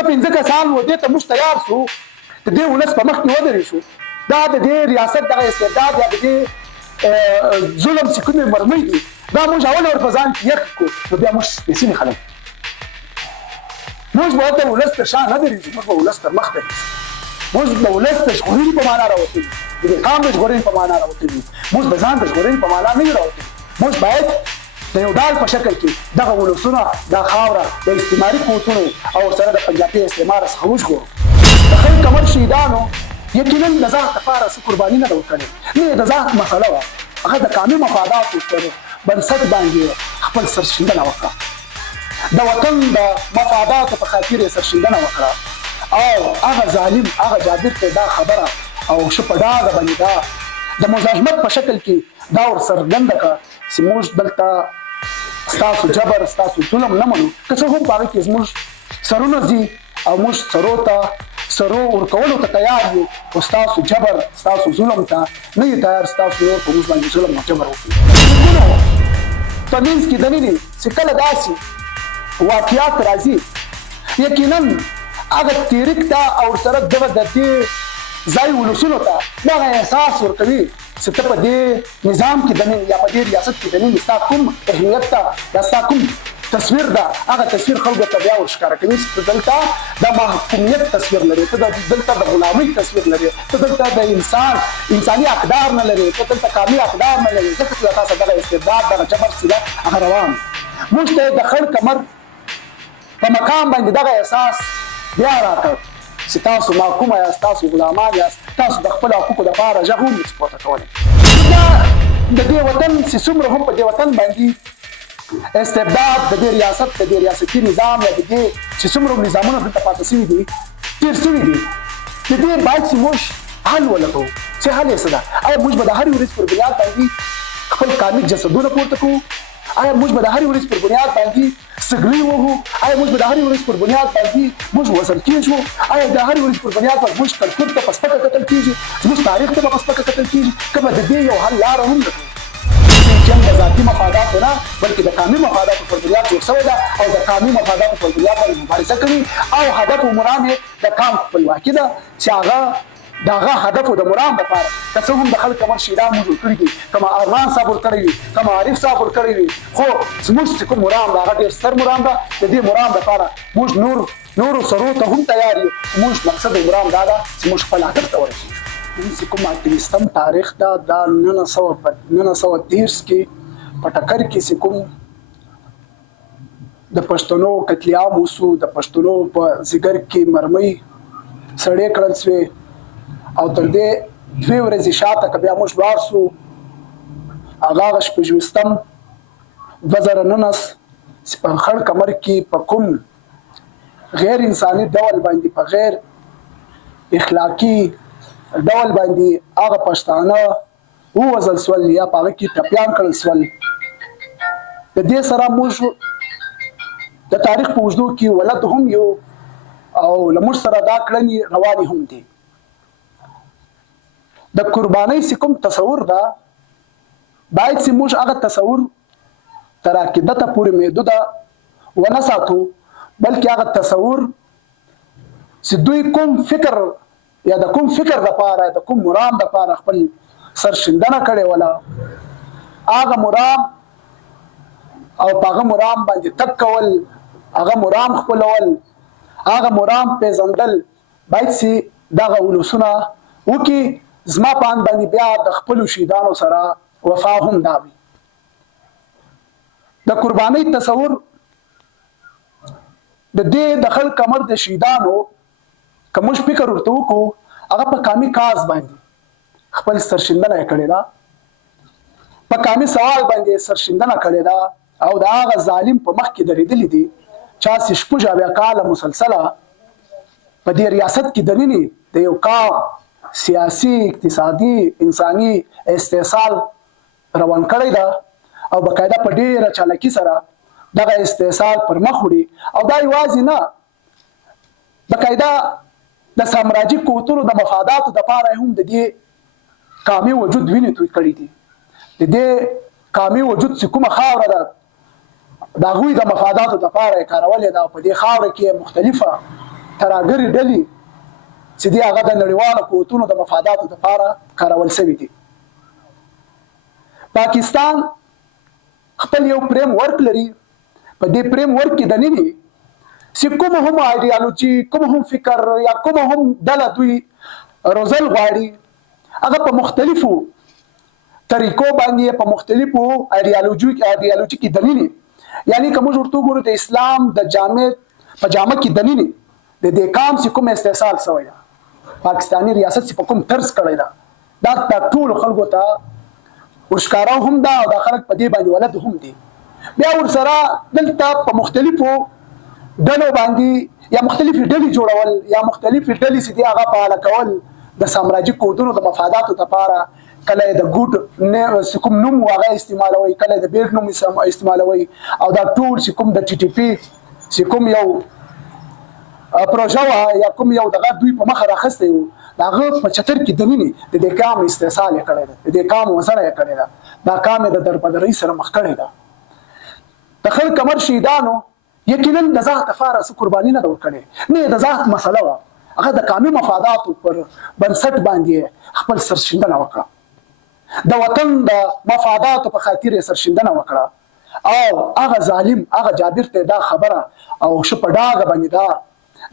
که 15 کسان و دې ته موږ تیار شو د دې ولس په مخ کې ودرې شو دا د دې ریاست دغه استبداد یا د دې ظلم چې کومې مرمۍ دي دا موږ اول ور په ځان کې یخ کړو نو بیا موږ سپېڅلي خلک موږ به د ولس تر شا نه درېږو موږ به ولس تر مخ درېږو موږ د ولس د ژغورنې په معنا راوتلي د دې قام د ژغورنې په معنا راوتلي موږ د ځان د ژغورنې په معنا نه یو راوتلي موږ باید د یو ډال په شکل کې دغه ولسونه دا خاوره د استعماري قوتونو او سره د پنجابي استعمار څخه وژغورو د خیر کمر شهیدانو یقینا د ذات لپاره څه قرباني نه ده ورکړې نه د ذات مسله وه هغه د قامي مفاداتو پر بنسټ باندې خپل سرښندنه وکړه د وطن د مفاداتو په خاطر یې سرښندنه وکړه او هغه ظالم هغه جابر ته دا خبره او ښه په ډاګه باندې دا د مزاحمت په شکل کې دا ورڅرګنده کړه چې موږ دلته ستاسو جبر ستاسو ظلم نه منو که څه هم په هغه کې زموږ سرونه ځي او موږ سرو ورکولو ته تیار یو خو ستاسو جبر ستاسو ظلم ته نه یو تیار ستاسو نور په موږ باندې ظلم او جبر وکړي په منځ کې دلیل چې کله داسې واقعیات راځي یقینا هغه تیریک ته او سره دغه د دې ځای ولسونو ته دغه احساس ورکوي چې ته په دې نظام کې دننه یا په دې ریاست کې دننه ستا کوم اهمیت ته یا ستا کوم تصویر ده هغه تصویر خلکو ته بیا ورښکاره کوي چې دلته د محکومیت تصویر لري ته دلته د غلامۍ تصویر لري ته دلته د انساني اقدار نه لري ته دلته قامي اقدار نه لري ځکه چې تاسو دغه استبداد دغه جبر چې ده هغه روان موږ ته د خړ کمر په مقام باندې دغه احساس بیا راکړ چې تاسو محکومه یاست تاسو غلامان یاست تاسو د خپل حقوقو دپاره غږ هم نشئ پورته کولی دا د دې وطن چې څومره هم په دې وطن باندې استبداد د دې ریاست د دې ریاستي نظام یا د دې چې څومره نظامونه دلته پاتې شوي دي تېر شوي دي د دې باید چې موږ حل ولټوو چې حل یې څه ده آیا موږ به د هرې ورځ پر بنیاد باندې خپل کامل جسدونه پورته کوو آیا موږ به د هرې ورځ پر بنیاد باندې سګلې وهو آیا موږ به د هرې ورځ پر بنیاد باندې موږ وصل کېږو آیا د هرې ورځ پر بنیاد باندې موږ کلتور ته په سپکه کتل کېږي زموږ تاریخ ته به په سپکه کتل کېږي که به د دې یو حل لاره هم لټوو جنګ د ذاتي مفاداتو نه بلکې د قامي مفاداتو پر بنیاد جوړ شوی ده او د قامي مفاداتو پر بنیاد باندې مبارزه کوي او هدف و مرام یې د قام خپلواکي ده چې هغه د هغه هدف د مرام لپاره که څه هم د خلک کمر شهیدان موږ ورکړي دي که ارمان صاحب ورکړی وي که عارف صاحب ورکړی وي خو زموږ چې کوم مرام ده هغه ډېر ستر مرام ده د دې مرام لپاره موږ نورو سرو ته هم تیار یو موږ مقصد د مرام دا ده چې موږ خپل هدف ته ورسېږو چې کوم اکټیویستم تاریخ ده دا 1930 کې په ټکر کې چې کوم د پښتنو قتل عام وسو د پښتنو په ځګر کې مرمۍ سړې کړل شوې او تر دې 2 ورځې شاته که بیا موږ لاړ شو هغه هغه شپږویشتم 2019 چې په خړ کمر کې په کوم غیر انساني ډول باندې په غیر اخلاقي ډول باندې هغه پښتانه ووژل شول یا په هغه کې ټپیان کړل شول د دې سره موږ د تاریخ په اوږدو کې ولد هم یو او له موږ سره دا کړنې روانې هم دي د قربانۍ چې کوم تصور ده باید چې موږ هغه تصور تر عقیدته پورې محدوده ونه ساتو بلکې هغه تصور چې دوی کوم فکر یا د کوم فکر دپاره د کوم مرام دپاره خپل سرښندنه کړې وله هغه مرام او په هغه مرام باندې تک کول هغه مرام خپلول هغه مرام پیژندل باید چې دغه ولسونه وکړي زما په اند باندې بیا د خپلو شهیدانو سره وفا هم دا وي د قربانۍ تصور د دې د خلق کمر د شهیدانو که موږ فکر ورته وکړو هغه په قامي کاز باندې خپل سرښندنه یې کړې ده په قامي سوال باندې سرښندنه کړې ده او د هغه ظالم په مخ کې درېدلي دي چا چې 86 کاله مسلسله په دې ریاست کې دننه د یو قام سیاسي اقتصادي انساني استحصال روان کړی ده او باقاعده په ډېره چالاکي سره دغه استحصال پر مخ وړي او دا یوازې نه باقاعده د سامراجي قوتونو د مفاداتو دپاره هم د دې قامي وجود وینې توی کړي دي د دې قامي وجود چې کومه خاوره ده د هغوی د مفاداتو دپاره یې کارولې ده او په دې خاوره کې مختلفه ترهګرې ډلې چې دي هغه د نړیوالو قوتونو د مفاداتو لپاره کارول شوي دي. پاکستان خپل یو فریم ورک لري. په دې فریم ورک کې دننه چې کوم هم ایډیالوژي، کوم هم فکر یا کوم هم ډله دوی روزل غواړي، هغه په مختلفو طریقو باندې په مختلفو ایډیالوژي کې دننه، یعنی کوم ورته ګورو د اسلام د جامع په جامه کې دننه د دې کام چې کوم استحصال شوی ده، پاکستانی ریاست چې په کوم طرز کړی ده، دا ټول خلکو ته ورښکاره هم ده او دا خلک په دې باندې ولد هم دي. بیا ورسره دلته په مختلفو ډلو باندې یا مختلفې ډلې جوړول یا مختلفې ډلې چې دي هغه فعاله کول د سامراجي قوتونو د مفاداتو لپاره، کله د ګوډ کوم نوم هغه استعمالوي، کله د بیل نوم استعمالوي، او دا ټول چې کوم د ټي ټي پی چې کوم یو پروژه یا کوم یو دغه دوی په مخه راخسته یو هغه په چتر کې دننه د دې کام استحصال کړی ده، د دې کام وسره کړی ده، دا کام د درپدرۍ سره مخ کړی ده. د خلک کمر شهیدانو یقینا د ذات فارس قرباني نه ورکړي، نه د ذات مسله وه، هغه د قومي مفاداتو پر بنسټ باندې خپل سرشندنه وکړه، د وطن د مفاداتو په خاطر سرشندنه وکړه، او هغه ظالم هغه جابر ته دا خبره او شپډاګه باندې دا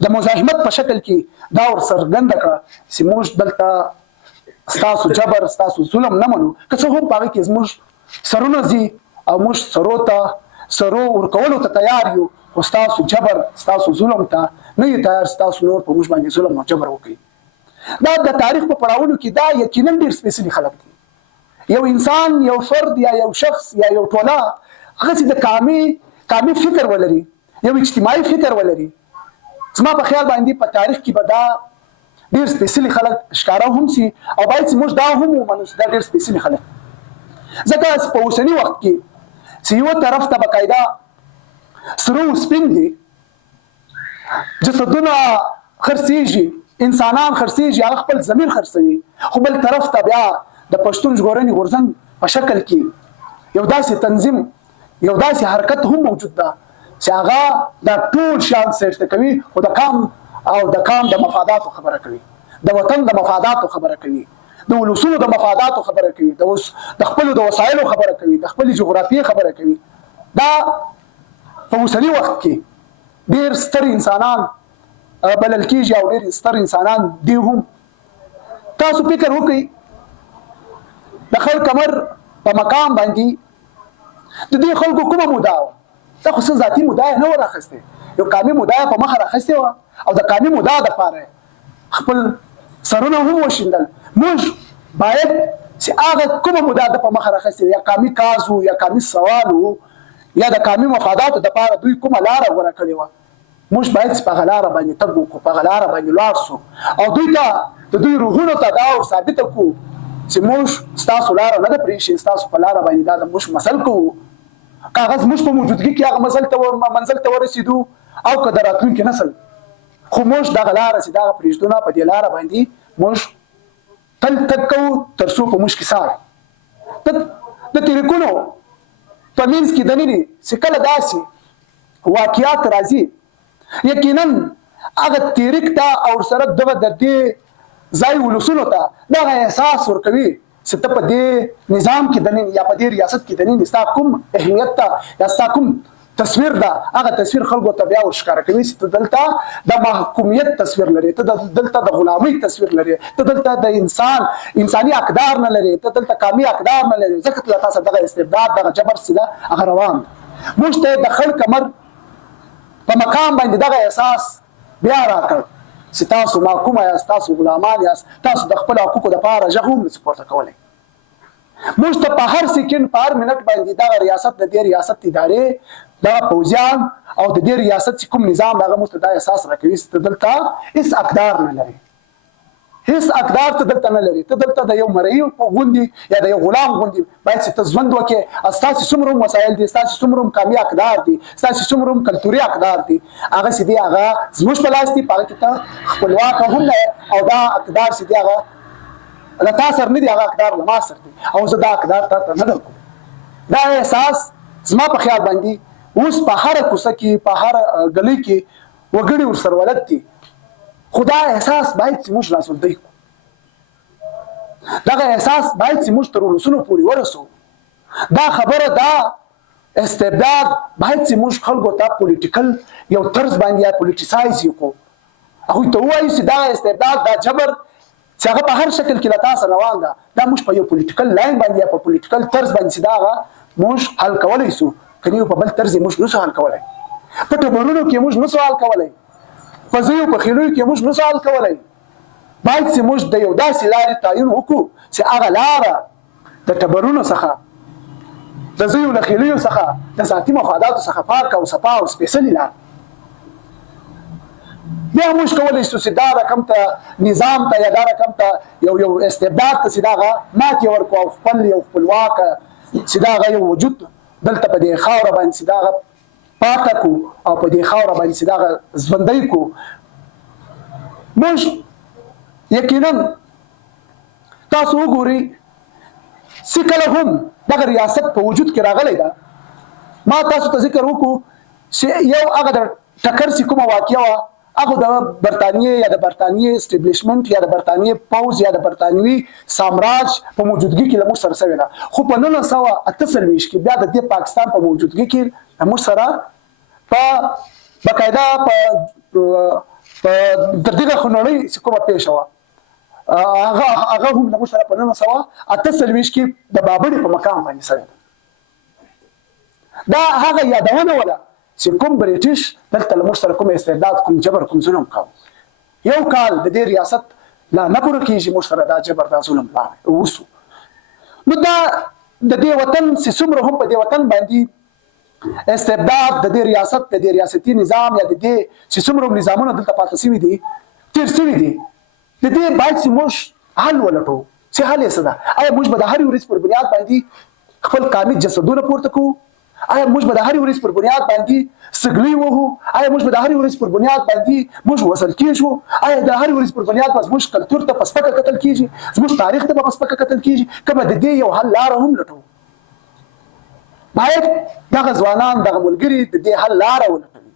د مزاحمت په شکل کې دا ور سرګند کړه چې موږ دلته ستاسو جبر ستاسو ظلم نه منو، که څه هم پاره کې زموږ سرونه زی او موږ سرو ورکولو ته تیار یو، خو ستاسو جبر ستاسو ظلم ته نه یو تیار، ستاسو نور په موږ باندې ظلم او جبر وکړي. دا د تاریخ په پړاوونو کې دا یقینا ډیر سپیشلی خلک دي. یو انسان، یو فرد یا یو شخص یا یو ټوله هغه چې د قومي فکر ولري، یو اجتماعي فکر ولري، زما په خیال باندې په تاریخ کې به دا ډیر سپیشلی خلک ښکاره هم سي، او باید چې موږ دا هم ومنو چې دا ډیر سپیشلی خلک. ځکه په اوسني وخت کې چې یو طرف ته باقاعده سرو سپین دي، جسدونه خرڅېږي، انسانان خرڅېږي، هغه خپل ضمیر خرڅوي، خو بل طرف ته بیا د پښتون ژغورنې غورځنګ په شکل کې یو داسې تنظیم، یو داسې حرکت هم موجود ده چې هغه دا ټول شان سرته کوي، خو د کام او د کام د مفاداتو خبره کوي، د وطن د مفاداتو خبره کوي، د ولسونو د مفاداتو خبره کوي، د خپل د وسایلو خبره کوي، د خپل جغرافیې خبره کوي. دا په اوسني وخت کې ډیر ستر انسانان بلل کېږي او ډیر ستر انسانان دی هم. تاسو فکر وکړئ د خلک کمر په مقام باندې د دې خلکو کومه مدعا وه؟ دا خو څه ذاتي مدعا نه وه راخیستې، یو قومي مدعا په مخه راخیستې وه، او د قومي مدعا دپاره خپل سرونه هم وشیندل. موږ باید چې هغه کومه مدعا د په مخه راخیستې، یا قومي کاز و، یا قومي سوال و، یا د قومي مفاداتو دپاره دوی کومه لاره غوره کړې وه، موږ باید چې په هغه لاره باندې تګ وکړو، په هغه لاره باندې لاړ سو، او دوی ته د دوی روحونو ته دا ور ثابته کړو چې موږ ستاسو لاره نه ده پرېښې، ستاسو په لاره باندې دا موږ مسل کوو. کاغذ موږ په موجودګي کې هغه منزل ته ورسېدو، او که د راتلونکي نسل، خو موږ دغه لاره چې دغه پرېږدو نه، په دې لاره باندې موږ تل تګ کوو تر څو په موږ کې سار د تیریکونو په منځ کې دننه چې کله داسې واقعات راځي، یقینا هغه تیریک ته او سره دغه د دې ځای ولسونو ته دغه احساس ورکوي چې ته په دې نظام کې دننه یا په دې ریاست کې دننه ستا کوم اهمیت ته یا ستا کوم تصویر ده، هغه تصویر خلکو ته بیا ورښکاره کوي چې ته دلته د محکومیت تصویر لري، ته دلته د غلامۍ تصویر لري، ته دلته د انساني اقدار نه لري، ته دلته قومي اقدار نه لري، ځکه ته تاسو دغه استبداد دغه جبر چې ده هغه روان ده. موږ ته د خلک کمر په مقام باندې دغه احساس بیا راکړ چې تاسو محکومه یاست، تاسو غلامان یاست، تاسو د خپل حقوقو دپاره غږ هم نشئ پورته کولی. موږ ته په هر سکند په هر منټ باندې دغه ریاست د دې ریاست ادارې دغه پوځیان او د دې ریاست چې کوم نظام هغه موږ ته دا احساس راکوي چې ته دلته هېڅ اقدار نه لري، هیڅ اقدار ته دلته نه لري، ته دلته د یو مرئي غوندې یا د یو غلام غوندې باید چې ته ژوند وکړې. ستاسې څومره هم وسایل دي، ستاسې څومره هم قومي اقدار دي، ستاسې څومره هم کلتوري اقدار دي، هغه چې دي هغه زموږ په لاس دي، په هغه کې ته خپلواکه هم نه، او دا اقدار چې دي هغه له تا سره نه دي، هغه اقدار له ما سره دي، او زه دا اقدار تا ته نه درکوم. دا احساس زما په خیال باندې اوس په هره کوڅه کې، په هر ګلۍ کې وګړي ورسره ولد دي خو دا احساس باید چې موږ راسولدی کړو. دغه احساس باید چې موږ تر ولسونو پورې ورسو. دا خبره دا استبداد باید چې موږ خلکو ته پولیټیکل یو طرز باندې یا پولیټیسایز وکړو. هغوی ته ووایو چې دا استبداد دا جبر چې هغه په هر شکل کې له تاسو روان ده دا موږ په یو پولیټیکل لاین باندې یا په پولیټیکل طرز باندې چې دا هغه موږ حل کولی سو. که نه په بل طرز یې موږ نسو حل کولی. په ټبرونو کې موږ نسو حل کولی. په ځایو په خیلویو کې موږ نسو حل کولی. باید چې موږ د یو داسې لارې تعین وکړو چې هغه لاره د ټبرونو څخه د ځایو له خیلویو څخه د ذاتي مفاداتو څخه پاکه او صفا او سپېڅلې لاره. بیا موږ کولی شو چې دا رقم ته نظام ته یا دا رقم ته یو استبداد ته چې دا هغه ماتې ورکړو او خپل یو خپلواکه چې دا هغه یو وجود دلته په دې خاوره باندې چې دا هغه پاته کړو او په دې خاوره باندې چې دا هغه ژوندی کړو. موږ یقینا تاسو وګورئ چې کله هم دغه ریاست په وجود کې راغلی ده ما تاسو ته ذکر وکړو چې یو هغه د ټکر چې کومه واقعه وه هغه د برطانیې یا د برطانیې اسټبلیشمنټ یا د برطانیې پوځ یا د برطانوي سامراج په موجودګي کې له موږ سره شوې ده. خو په 1948 کې بیا د دې پاکستان په موجودګي کې موږ سره په باقاعده په تر دغه خونړۍ چې کومه پیښه وه هغه هم موږ سره په 1948 کې د بابړې په مقام باندې شوې ده. دا هغه یادونه وه چې کوم بریټیش دلته له موږ سره کوم استبداد کوم جبر کوم ظلم کاوه. یو کال د دې ریاست لا نه پوره کېږي موږ سره دا جبر دا ظلم وسو. نو دا د دې وطن چې څومره هم په دې وطن باندې استبداد د دې ریاست د دې ریاستي نظام یا د دې چې څومره نظامونه دلته پاتې شوي دي تیر شوي دي د دې باید چې موږ حل ولټو. چې حل یې څه ده؟ آیا موږ به د هرې ورځ پر بنیاد باندې خپل کامل جسدونه پورته کوو؟ آیا موږ به د هرې ورځ پر بنیاد باندې سګلۍ وهو؟ آیا موږ به د هرې ورځ پر بنیاد باندې موږ وصل کېږو؟ آیا د هرې ورځ پر بنیاد باندې زموږ کلتور ته په سپکه کتل کېږي؟ زموږ تاریخ ته په سپکه کتل کېږي؟ که به د دې یو حل لاره هم لټو. باید دغه ځوانان دغه ملګري د دې حل لاره ولټوي.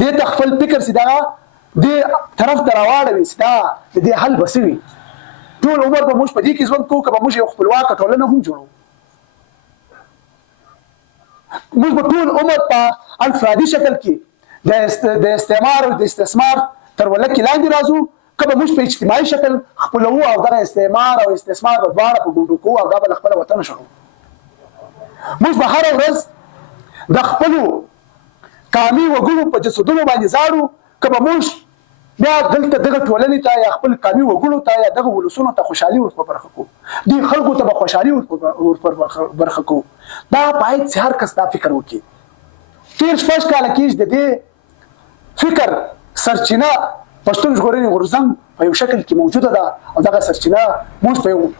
دې ته خپل فکر چې دغه دې طرف ته راواړوي چې دا د دې حل به څه وي. ټول عمر به موږ په دې کې ژوند کوو که به موږ یو خپلواکه ټولنه هم جوړوو. موږ په ټول عمر په انفرادي شکل کې د استعمار او د استثمار تر ولکې لاندې راځو که به موږ په اجتماعي شکل خپلوو او دغه استعمار او استثمار به دواړه په ګوډو کوو او دا به له خپله وطن شړو. موږ به هره ورځ د خپلو قامي وګړو په جسدونو باندې زاړو که به موږ بیا دلته دغه ټولنې ته یا خپل قامي وګړو ته یا دغه ولسونو ته خوشحالي ور په برخه کوو. دې خلکو ته به خوشحالي ور په برخه کوو. دا باید چې هر کس دا فکر وکړي. تېر 6 کاله کېږي د دې فکر سرچینه پښتون ژغورنې غورځنګ په یو شکل کې موجوده ده او دغه سرچینه موږ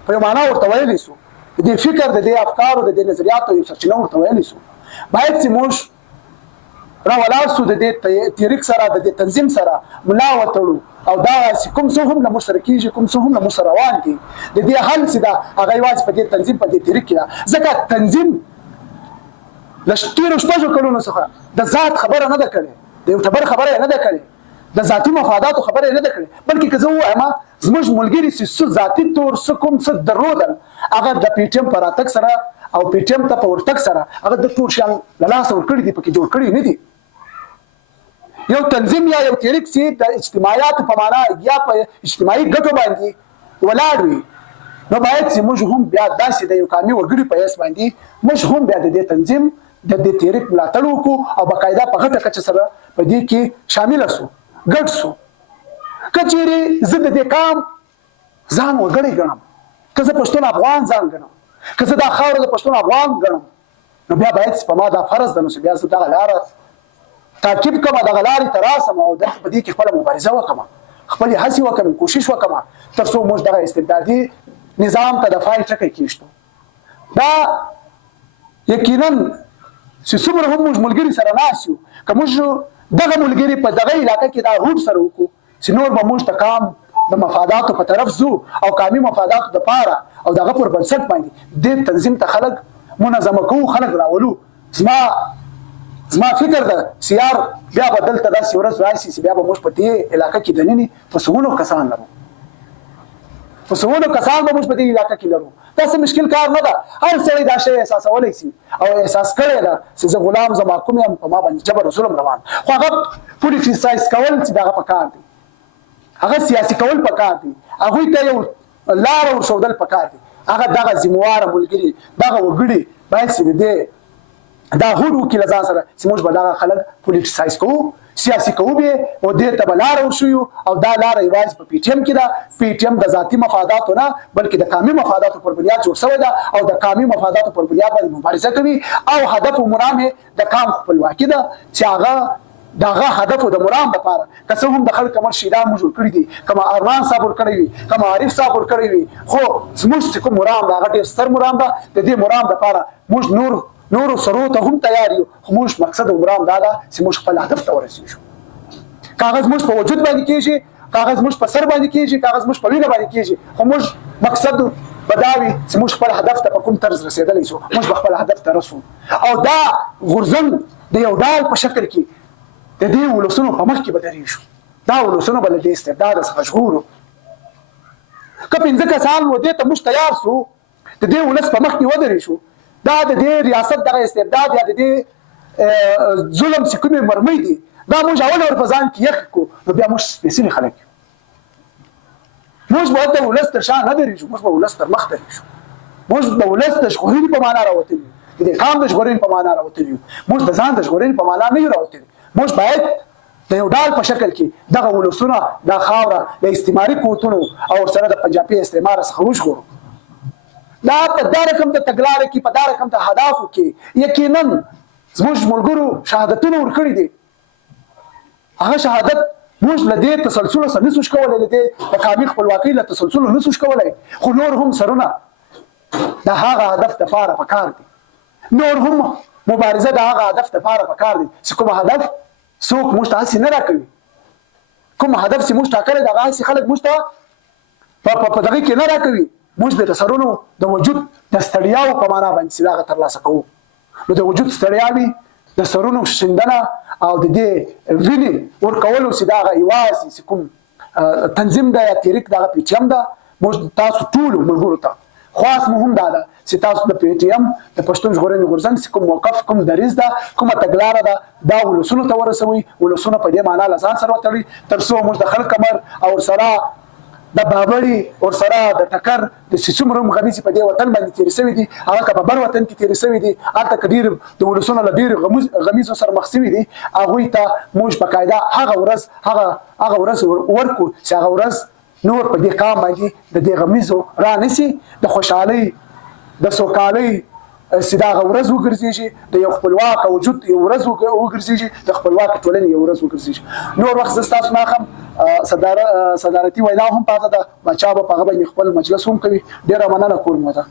په یو معنا ورته ویلی سو. د دې فکر د دې افکارو د دې نظریاتو یو سرچینه ورته ویلی سو. باید چې موږ راولاړ سو د دې تحریک سره د دې تنظیم سره ملا وتړو او دا کوم څه هم له موږ سره کېږي کوم څه هم له موږ سره روان دي د دې حل چې دا هغه یوازې په دې تنظیم په دې تحریک کې ده. ځکه تنظیم له تېرو 6 کلونو څخه د ذات خبره نه ده کړې د یو ټبر خبره نه ده کړې د ذاتي مفاداتو خبره نه ده کړې بلکې که زه ووایم زموږ ملګري چې څه ذاتي طور څه کوم څه درلودل هغه د پی ټي ایم په راتګ سره او پی ټي ایم ته په ورتګ سره هغه د ټول شیان له لاسه ورکړي دي پکې جوړ کړي نه دي. یو تنظیم یا یو تحریک چې د اجتماعیاتو په معنا یا په اجتماعي ګټو باندې ولاړ وي نو باید چې موږ هم بیا داسې د یو قامي وګړي په حیث باندې موږ هم بیا د دې تنظیم د دې تحریک ملاتړ وکړو او باقاعده په غټه کچه سره په دې کې شامل شو ګډ شو. که چیرې زه د دې قام ځان وګړی ګڼم که زه پښتون افغان ځان ګڼم که زه دا خاوره د پښتون افغان ګڼم نو بیا باید په ما دا فرض ده نو بیا زه دغه لاره تعقیب کوم دغه لارې ته راسم او دلته په دې کې خپله مبارزه وکړم خپلې هڅې وکړم کوشش وکړم تر څو موږ دغه استبدادي نظام ته د فایل ټکی کېږدو. دا یقینا چې څومره هم موږ ملګري سره ناست یو که موږ دغه ملګري په دغه علاقه کې دا هوډ سره وکړو چې نور به موږ ته قام د مفاداتو په طرف ځو او قامي مفاداتو دپاره او دغه پر بنسټ باندې دې تنظیم ته خلک منظمه کوو خلک راولو. زما زما فکر ده چې یار بیا به دلته داسې ورځ راشي چې بیا به موږ په دې علاقه کې دننه په سونو کسان لرو په سونو کسان به موږ په دې علاقه کې لرو دا څه مشکل کار نه ده هر سړی دا شی احساسولی شي او احساس کړی ده چې زه غلام زما کوم یم په ما باندې جبر ظلم روان خو هغه پولیټیسایز کول چې دغه پکار دي هغه سیاسي کول پکار دي هغوی ته یو لاره ورښودل پکار دي هغه دغه ذمهواره ملګري دغه وګړي باید چې د دې دا هوډ وکړي له ځان سره چې موږ به دغه خلک پولیټیسایز کوو سیاسي کوو به او دې ته به لاره وښیو او دا لاره یوازې په پی ټي ایم کې ده پی ټي ایم د ذاتي مفاداتو نه بلکې د قومي مفاداتو پر بنیاد جوړ شوی ده او د قومي مفاداتو پر بنیاد باندې مبارزه کوي او هدف و مرام د قوم خپلواکي ده چې هغه دغه هدف د مرام لپاره که څه هم د خلک کمر شیدان موږ جوړ کړي دي کوم ارمان صاحب ور کړی وي کوم عارف صاحب ور کړی وي خو زموږ چې کوم مرام ده هغه ډېر ستر مرام ده د دې مرام لپاره موږ نور سرو ته هم تیار یو خو موږ مقصد او مرام دا ده چې موږ خپل هدف ته ورسېږو کاغذ موږ په وجود باندې کېږي کاغذ موږ په سر باندې کېږي کاغذ موږ په وینه باندې کېږي خو موږ مقصد بداوي چې موږ خپل هدف ته په کوم طرز رسېدلی شو موږ به خپل هدف ته رسو او دا غورځنګ د یو ډال په شکل کې د دې ولسونو په مخ کې به درېږو دا ولسونه به له دې استبداد څخه ژغورو که پنځه کسان و دې ته موږ تیار سو د دې ولس په مخ کې ودرېږو دا د دې ریاست دغه استبداد یا د دې ظلم چې کومې مرمۍ دي دا موږ اول ور په ځان کې یخ کړو نو بیا موږ سپېڅلي خلک یو موږ به د ولس تر شا نه درېږو موږ به ولس تر مخ درېږو موږ د ولس د ژغورنې په معنا راوتلي یو د دې قام د ژغورنې په معنا راوتلي یو موږ د ځان د ژغورنې په معنا نه یو راوتلي موږ باید د یو ډال په شکل کې دغه ولسونه دا خاوره د استعماري قوتونو او سره د پنجابي استعمار څخه وژغورو دا په دا رقم د تګلارې کې په دا رقم د اهدافو کې یقینا زموږ ملګرو شهادتونه ورکړي دي هغه شهادت موږ له دې تسلسل سره نسو کولی له دې د قومي خپلواکۍ له تسلسل نسو کولی خو نور هم سرونه د هغه هدف دپاره پکار دي نور هم مبارزه د هغه هدف دپاره پکار دي چې کوم هدف څوک موږ ته هسې نه راکوي کوم هدف چې موږ ټاکلی د هغه هسې خلک موږ ته په دغه کې نه راکوي موږ د سرونو د وجود د ستړیاو په معنا باندې چې دغه ترلاسه کوو نو د وجود ستړیاوې د سرونو شیندنه او د دې وینې ورکولو چې دغه یوازې چې کوم تنظیم ده یا تحریک دغه پی ټي ایم ده موږ تاسو ټولو ملګرو ته خواست مو هم دا ده چې تاسو د پی ټي ایم د پښتون ژغورنې غورځنګ چې کوم موقف کوم دریځ ده کومه تګلاره ده دا ولسونو ته ورسوئ ولسونه په دې معنا له ځان سره وتړي تر څو موږ د خلک کمر او ورسره د بابړي ورسره د ټکر د څومره غمیزې په دې وطن باندې تېرې شوي دي هغه که په بل وطن کې تېرې شوي دي هلته که ډېر د ولسونو له ډېرو غمیزو سره مخ شوي دي هغوی ته موږ باقاعده هغه ورځ ورکړو چې هغه ورځ نور په دې قام باندې د دې غمیزو رانیسي د خوشحالۍ د سوکالۍ چې دا هغه ورځ وګرځېږي د یو خپلواک وجود یو ورځ وګرځېږي د خپلواک ټولنې یو ورځ وګرځېږي نور وخت زه ستاسو نه اخلم صدارتي وینا هم پاته ده باچا به په هغه باندې خپل مجلس هم کوي ډېره مننه کوم ته